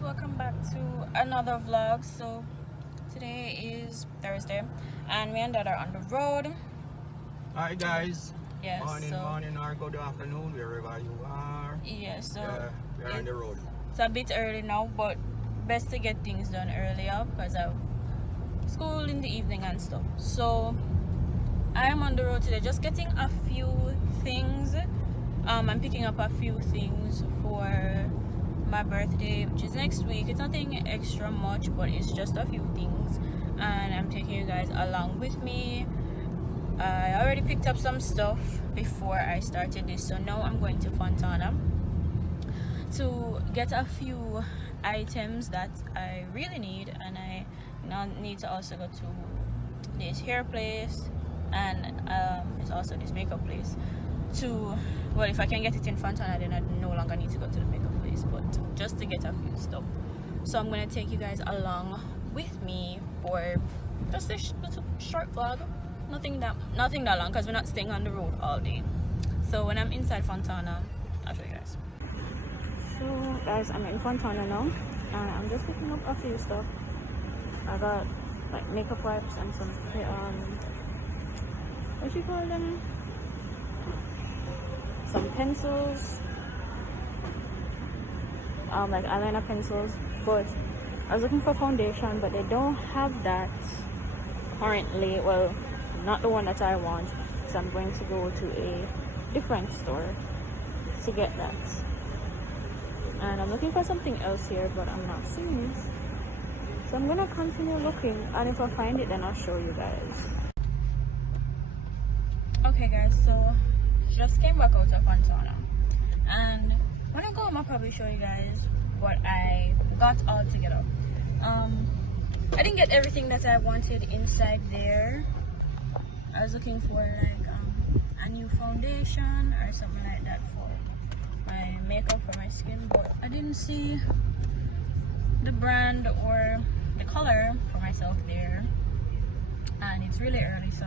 guys, welcome back to another vlog. So today is Thursday and me and dad are on the road. Hi guys. Yes, morning or good afternoon wherever you are. Yes, so we're on the road. It's a bit early now, but best to get things done earlier because I've school in the evening and stuff. So I am on the road today, just getting a few things. I'm picking up a few things for my birthday, which is next week. It's nothing extra much, but it's just a few things, and I'm taking you guys along with me. I already picked up some stuff before I started this, so now I'm going to Fontana to get a few items that I really need, and I now need to also go to this hair place, and it's also this makeup place to, well, if I can get it in Fontana, then I no longer need to go to the makeup place, but just to get a few stuff. So I'm gonna take you guys along with me for just a little short vlog. Nothing that long, because we're not staying on the road all day. So when I'm inside Fontana, I'll show you guys. So guys, I'm in Fontana now, and I'm just picking up a few stuff. I got like makeup wipes and some what you call them, some pencils, like eyeliner pencils. But I was looking for foundation, but they don't have that currently. Well, not the one that I want, so I'm going to go to a different store to get that. And I'm looking for something else here, but I'm not seeing it, so I'm gonna continue looking, and if I find it, then I'll show you guys. Okay guys, so just came back out of Fontana, and when I go home I'll probably show you guys what I got all together. I didn't get everything that I wanted inside there. I was looking for like a new foundation or something like that for my makeup, for my skin, but I didn't see the brand or the color for myself there, and it's really early, so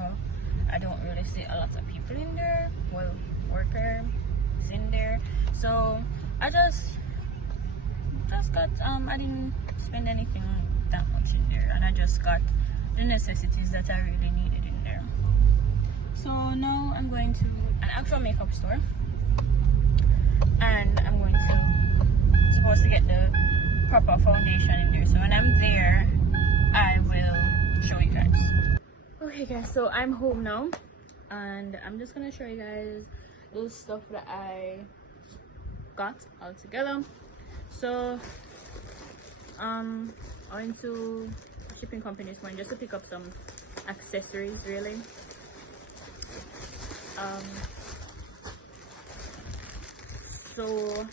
I don't really see a lot of people in there. Well, workers in there, so I just got I didn't spend anything that much in there, and I just got the necessities that I really needed in there. So now I'm going to an actual makeup store, and I'm going to supposed to get the proper foundation in there. So when I'm there, I will show you guys. Okay guys, so I'm home now, and I'm just gonna show you guys those stuff that I got all together. So I went to a shipping company this morning just to pick up some accessories, really. So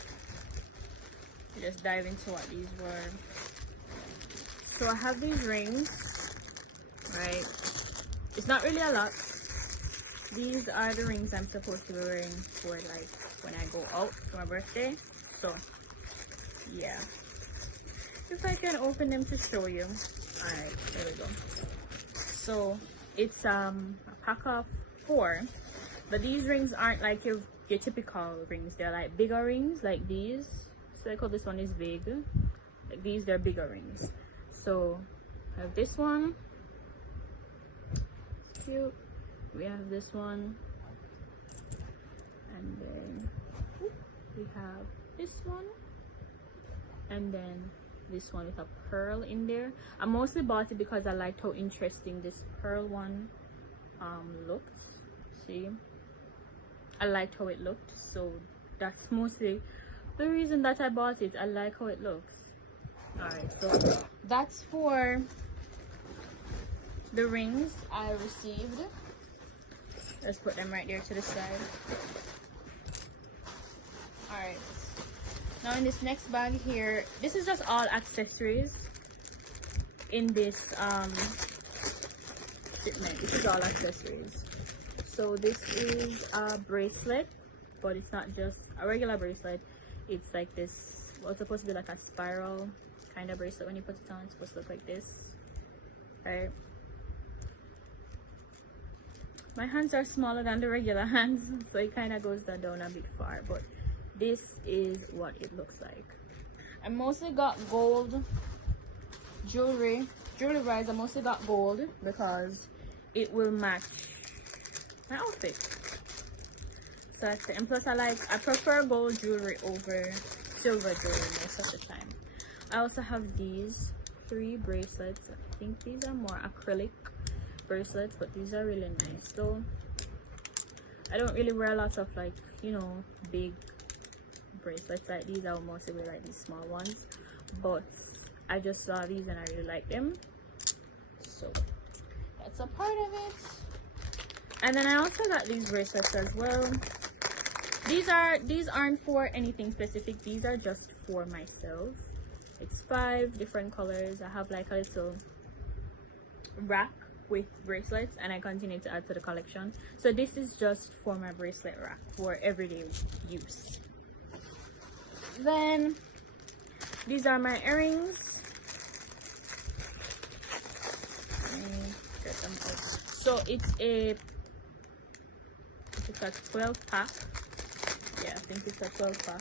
just dive into what these were. So I have these rings, right? It's not really a lot. These are the rings I'm supposed to be wearing for like when I go out for my birthday. So yeah, if I can open them to show you. All right, there we go. So it's a pack of 4, but these rings aren't like your typical rings. They're like bigger rings, like these. So I call this one is big. Like these, they're bigger rings. So I have this one. It's cute. We have this one, and then we have this one, and then this one with a pearl in there. I mostly bought it because I liked how interesting this pearl one looked. See, I liked how it looked, so that's mostly the reason that I bought it. I like how it looks. All right, so that's for the rings I received. Let's put them right there to the side. All right, now in this next bag here, this is just all accessories in this shipment. This is all accessories. So this is a bracelet, but it's not just a regular bracelet. It's like this, well, it's supposed to be like a spiral kind of bracelet. When you put it on, it's supposed to look like this. All right, my hands are smaller than the regular hands, so it kind of goes down a bit far, but this is what it looks like. I mostly got gold jewelry wise. I mostly got gold because it will match my outfit. So that's it. And plus I prefer gold jewelry over silver jewelry most of the time. I also have these 3 bracelets. I think these are more acrylic bracelets, but these are really nice. So I don't really wear a lot of, like, you know, big bracelets like these. I will mostly wear like these small ones, but I just saw these and I really like them, so that's a part of it. And then I also got these bracelets as well. These aren't for anything specific. These are just for myself. It's 5 different colors. I have like a little rack with bracelets, and I continue to add to the collection. So this is just for my bracelet rack for everyday use. Then these are my earrings. Let me get them out. So it's a 12 pack. Yeah, I think it's a 12 pack.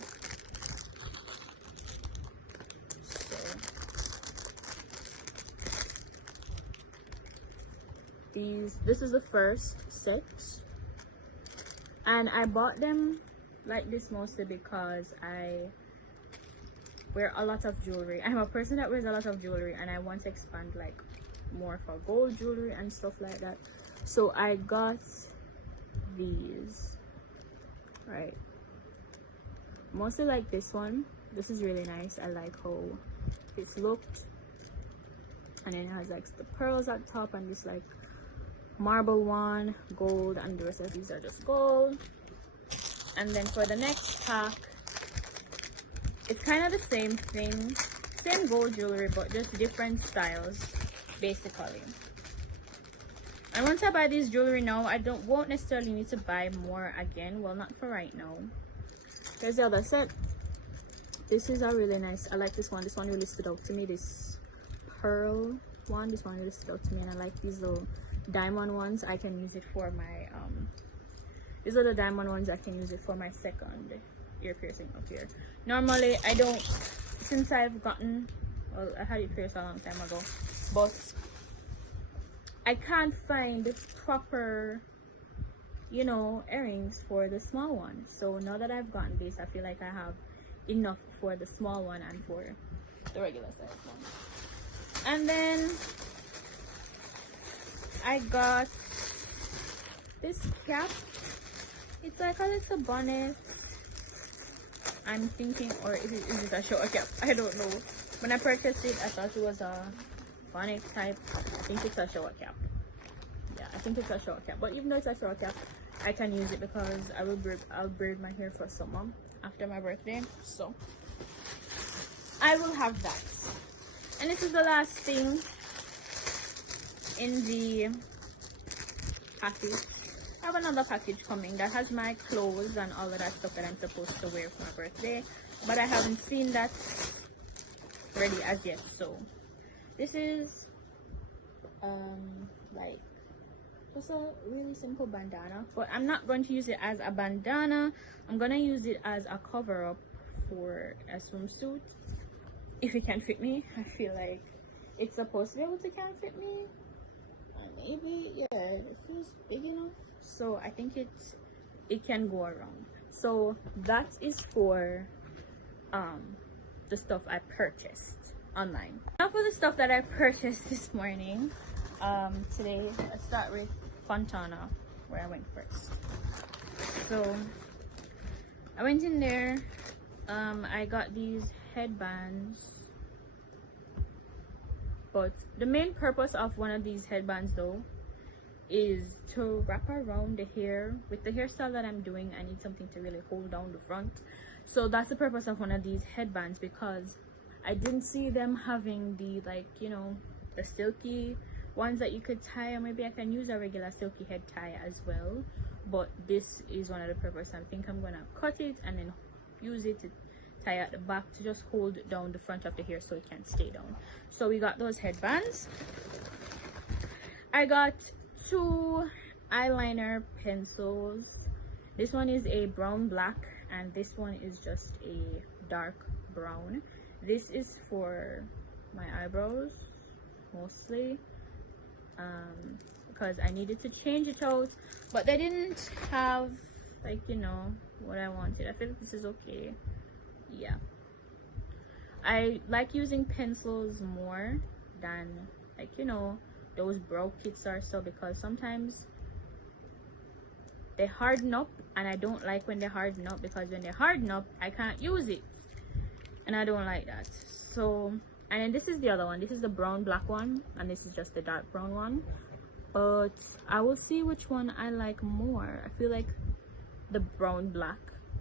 So this is the first set, and I bought them like this mostly because I wear a lot of jewelry. I'm a person that wears a lot of jewelry, and I want to expand like more for gold jewelry and stuff like that. So I got these, right? Mostly like this one. This is really nice. I like how it's looked, and then it has like the pearls at top and this like marble one, gold, and the rest of these are just gold. And then for the next pack, it's kind of the same thing, same gold jewelry, but just different styles basically. And once I buy this jewelry now, I won't necessarily need to buy more again. Well, not for right now. Here's the other set. This is a really nice, I like this one. This one really stood out to me. This pearl one, this one really stood out to me, and I like these little diamond ones. I can use it for my these are the diamond ones. I can use it for my second ear piercing up here. Normally I don't, since I've gotten, well, I had it pierced a long time ago, but I can't find the proper, you know, earrings for the small one. So now that I've gotten this, I feel like I have enough for the small one and for the regular size one. And then I got this cap. It's like a little bonnet. I'm thinking, or is it a shower cap? I don't know. When I purchased it, I thought it was a bonnet type. I think it's a shower cap. Yeah, I think it's a shower cap. But even though it's a shower cap, I can use it because I'll braid my hair for summer after my birthday. So I will have that. And this is the last thing in the package. I have another package coming that has my clothes and all of that stuff that I'm supposed to wear for my birthday, but I haven't seen that ready as yet. So this is like just a really simple bandana, but I'm not going to use it as a bandana. I'm gonna use it as a cover up for a swimsuit if it can fit me. I feel like it's supposed to be able to can fit me. Maybe, yeah, it feels big enough, so I think it can go around. So that is for the stuff I purchased online. Now for the stuff that I purchased this morning. Today let's start with Fontana, where I went first. So I went in there. I got these headbands, but the main purpose of one of these headbands though is to wrap around the hair. With the hairstyle that I'm doing, I need something to really hold down the front. So that's the purpose of one of these headbands, because I didn't see them having the, like, you know, the silky ones that you could tie, or maybe I can use a regular silky head tie as well. But this is one of the purposes. I think I'm gonna cut it and then use it to tie at the back to just hold down the front of the hair so it can stay down. So we got those headbands. I got 2 eyeliner pencils. This one is a brown black and this one is just a dark brown. This is for my eyebrows mostly, because I needed to change it out, but they didn't have, like, you know, what I wanted. I feel like this is okay. Yeah, I like using pencils more than, like, you know, those brow kits or so, because sometimes they harden up, and I don't like when they harden up, because when they harden up I can't use it, and I don't like that. So, and then this is the other one. This is the brown black one, and this is just the dark brown one, but I will see which one I like more. I feel like the brown black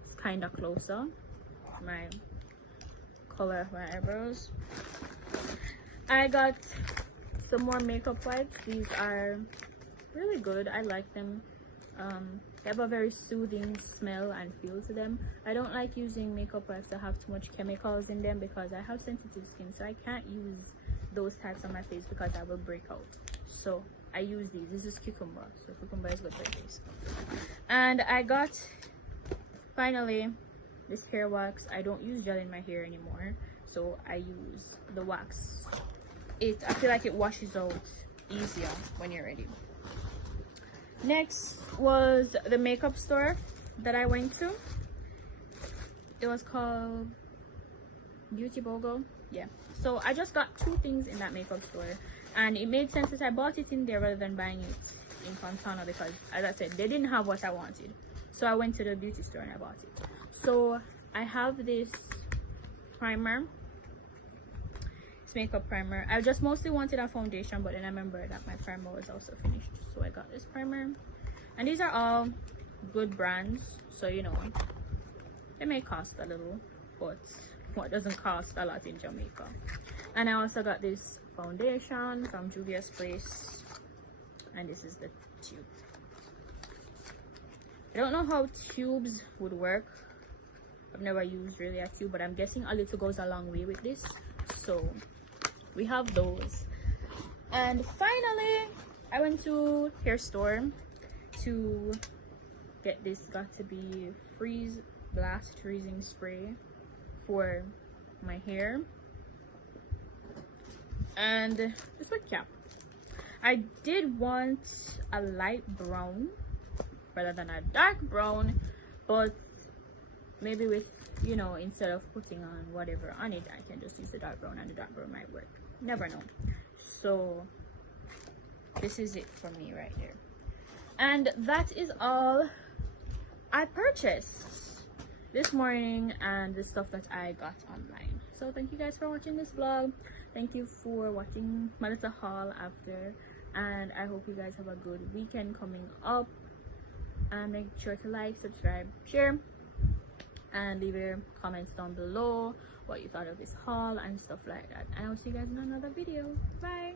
is kind of closer to my color of my eyebrows. I got some more makeup wipes. These are really good. I like them. They have a very soothing smell and feel to them. I don't like using makeup wipes that have too much chemicals in them, because I have sensitive skin, so I can't use those types on my face because I will break out. So I use these. This is cucumber, so cucumber is good for your face. And I got, finally, this hair wax. I don't use gel in my hair anymore, so I use the wax. I feel like it washes out easier when you're ready. Next was the makeup store that I went to. It was called Beauty Bogo. Yeah, so I just got 2 things in that makeup store, and it made sense that I bought it in there rather than buying it in Fontana, because, as I said, they didn't have what I wanted. So I went to the beauty store and I bought it. So I have this primer. It's makeup primer. I just mostly wanted a foundation, but then I remember that my primer was also finished, so I got this primer. And these are all good brands, so, you know, they may cost a little, but what doesn't cost a lot in Jamaica. And I also got this foundation from Juvia's Place, and this is the tube. I don't know how tubes would work. I've never used really a tube, but I'm guessing a little goes a long way with this, so we have those. And finally, I went to hair store to get this got to be freeze blast freezing spray for my hair, and this a cap. I did want a light brown rather than a dark brown, but maybe with, you know, instead of putting on whatever on it, I can just use the dark brown, and the dark brown might work. Never know. So this is it for me right here, and that is all I purchased this morning and the stuff that I got online. So thank you guys for watching this vlog. Thank you for watching my little haul after, and I hope you guys have a good weekend coming up, and make sure to like, subscribe, share, and leave your comments down below what you thought of this haul and stuff like that. And I'll see you guys in another video. Bye.